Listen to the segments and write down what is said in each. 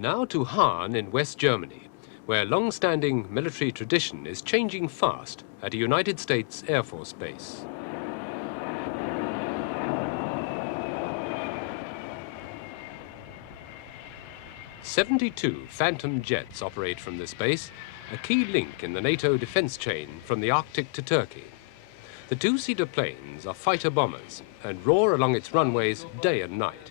Now to Hahn in West Germany, where long-standing military tradition is changing fast at a United States Air Force base. "72 Phantom jets operate from this base, a key link in the NATO defense chain from the Arctic to Turkey. The two-seater planes are fighter bombers and roar along its runways day and night.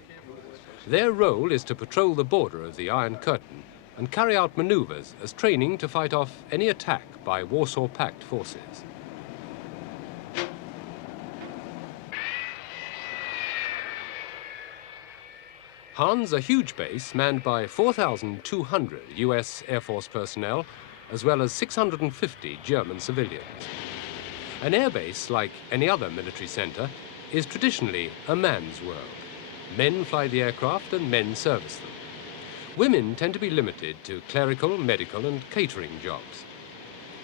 Their role is to patrol the border of the Iron Curtain and carry out maneuvers as training to fight off any attack by Warsaw Pact forces. Hahn's a huge base manned by 4,200 US Air Force personnel, as well as 650 German civilians. An airbase, like any other military center, is traditionally a man's world. Men fly the aircraft and men service them. Women tend to be limited to clerical, medical, and catering jobs.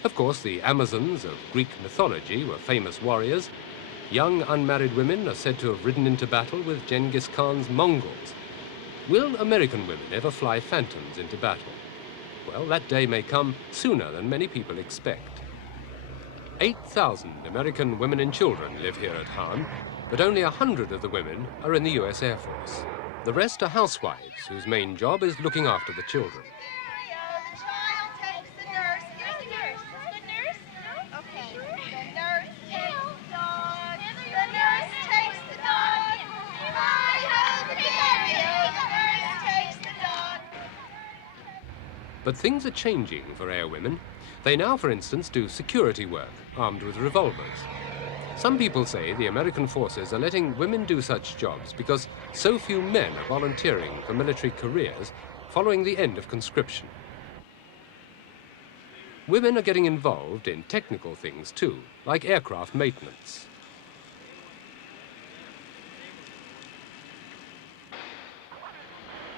Of course, the Amazons of Greek mythology were famous warriors. Young unmarried women are said to have ridden into battle with Genghis Khan's Mongols. Will American women ever fly Phantoms into battle? Well, that day may come sooner than many people expect. 8,000 American women and children live here at Hahn, but only 100 of the women are in the US Air Force. The rest are housewives whose main job is looking after the children. The child takes the nurse. Here's the nurse. The nurse? Okay. The nurse takes the dog. The nurse takes the dog. I hold the baby. The nurse takes the dog. But things are changing for airwomen. They now, for instance, do security work, armed with revolvers. Some people say the American forces are letting women do such jobs because so few men are volunteering for military careers following the end of conscription. Women are getting involved in technical things too, like aircraft maintenance.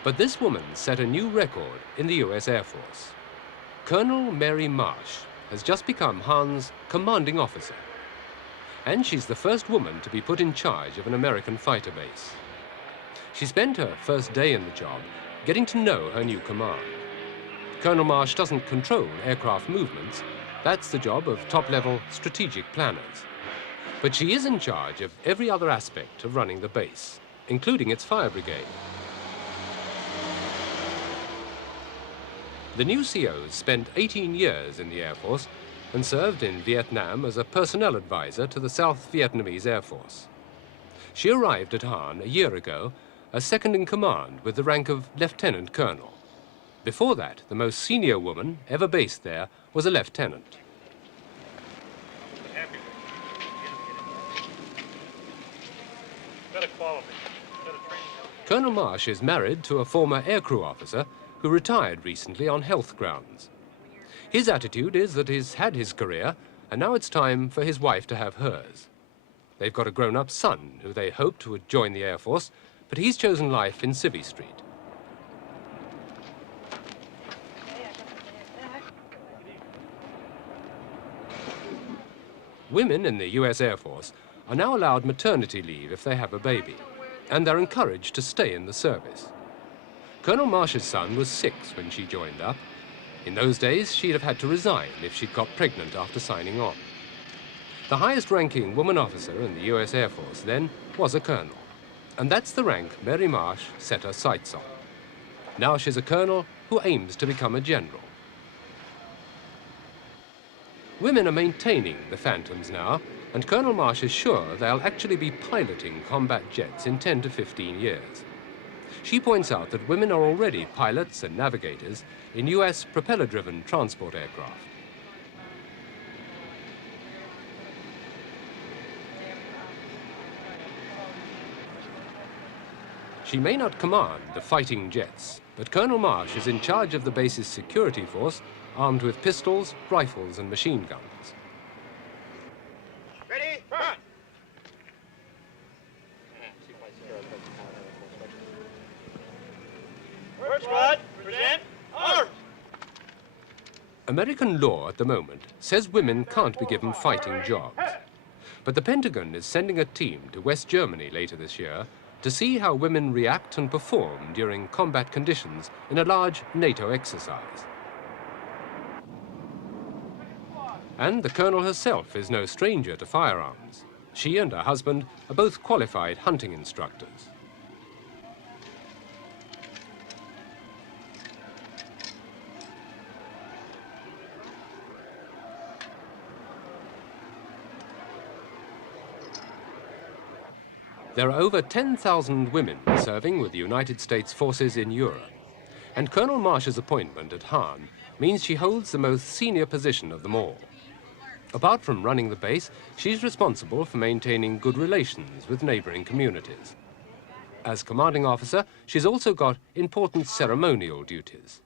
But this woman set a new record in the US Air Force. Colonel Mary Marsh has just become Hahn's commanding officer. And she's the first woman to be put in charge of an American fighter base. She spent her first day in the job getting to know her new command. Colonel Marsh doesn't control aircraft movements. That's the job of top-level strategic planners. But she is in charge of every other aspect of running the base, including its fire brigade. The new CO spent 18 years in the Air Force and served in Vietnam as a personnel advisor to the South Vietnamese Air Force. She arrived at Hahn a year ago as second in command with the rank of lieutenant colonel. Before that, the most senior woman ever based there was a lieutenant. Colonel Marsh is married to a former aircrew officer who retired recently on health grounds. His attitude is that he's had his career, and now it's time for his wife to have hers. They've got a grown-up son who they hoped would join the Air Force, but he's chosen life in Civvy Street. Women in the US Air Force are now allowed maternity leave if they have a baby, and they're encouraged to stay in the service. Colonel Marsh's son was 6 when she joined up. In those days, she'd have had to resign if she'd got pregnant after signing on. The highest-ranking woman officer in the US Air Force then was a colonel, and that's the rank Mary Marsh set her sights on. Now she's a colonel who aims to become a general. Women are maintaining the Phantoms now, and Colonel Marsh is sure they'll actually be piloting combat jets in 10 to 15 years. She points out that women are already pilots and navigators in US propeller-driven transport aircraft. She may not command the fighting jets, but Colonel Marsh is in charge of the base's security force, armed with pistols, rifles, and machine guns. Ready, front! First squad, present, arms! American law at the moment says women can't be given fighting jobs. But the Pentagon is sending a team to West Germany later this year to see how women react and perform during combat conditions in a large NATO exercise. And the colonel herself is no stranger to firearms. She and her husband are both qualified hunting instructors. There are over 10,000 women serving with the United States forces in Europe, and Colonel Marsh's appointment at Hahn means she holds the most senior position of them all. Apart from running the base, she's responsible for maintaining good relations with neighboring communities. As commanding officer, she's also got important ceremonial duties.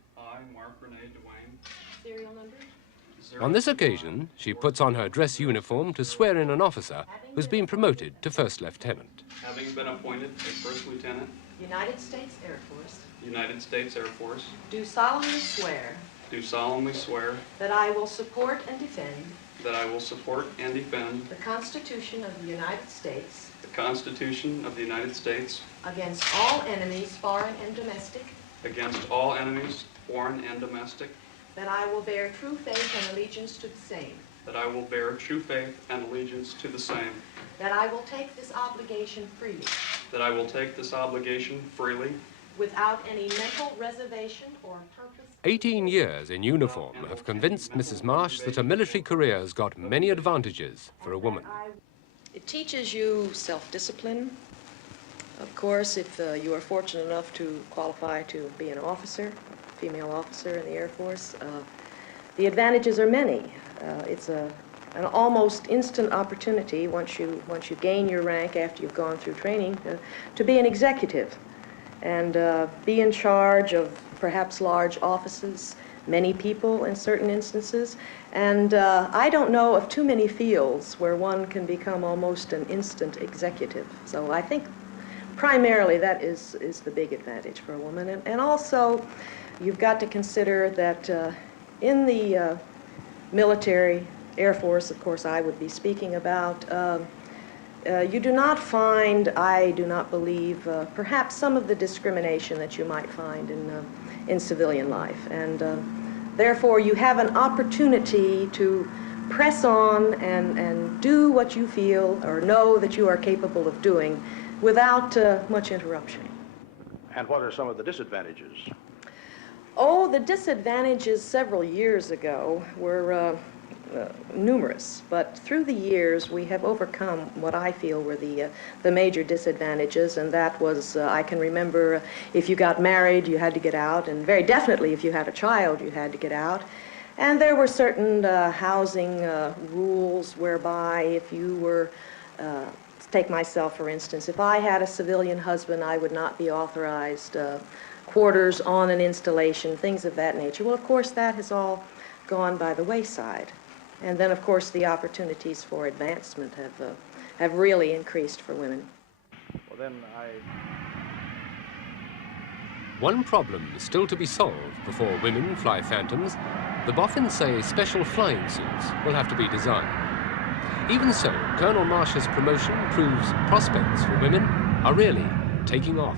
On this occasion, she puts on her dress uniform to swear in an officer who's been promoted to first lieutenant. Having been appointed a first lieutenant, United States Air Force, United States Air Force, do solemnly swear do solemnly swear that I will support and defend that I will support and defend the Constitution of the United States the Constitution of the United States against all enemies, foreign and domestic, against all enemies, foreign and domestic, that I will bear true faith and allegiance to the same, that I will bear true faith and allegiance to the same, that I will take this obligation freely, that I will take this obligation freely, without any mental reservation or purpose. 18 years in uniform have convinced Mrs. Marsh that a military career has got many advantages for a woman. It teaches you self-discipline. Of course, if you are fortunate enough to qualify to be an officer, female officer in the Air Force, the advantages are many. It's an almost instant opportunity once you gain your rank after you've gone through training to be an executive and be in charge of perhaps large offices, many people in certain instances. And I don't know of too many fields where one can become almost an instant executive. So I think primarily that is the big advantage for a woman. And also, you've got to consider that in the military, Air Force, of course, I would be speaking about, you do not find, I do not believe, perhaps some of the discrimination that you might find in civilian life. And therefore, you have an opportunity to press on and do what you feel or know that you are capable of doing without much interruption. And what are some of the disadvantages? Oh, the disadvantages several years ago were numerous, but through the years we have overcome what I feel were the major disadvantages, and that was, I can remember, if you got married, you had to get out, and very definitely if you had a child, you had to get out. And there were certain housing rules whereby if you were, take myself for instance, if I had a civilian husband, I would not be authorized quarters on an installation, things of that nature. Well, of course, that has all gone by the wayside. And then, of course, the opportunities for advancement have really increased for women. Well, then One problem still to be solved before women fly Phantoms. The boffins say special flying suits will have to be designed. Even so, Colonel Marsh's promotion proves prospects for women are really taking off.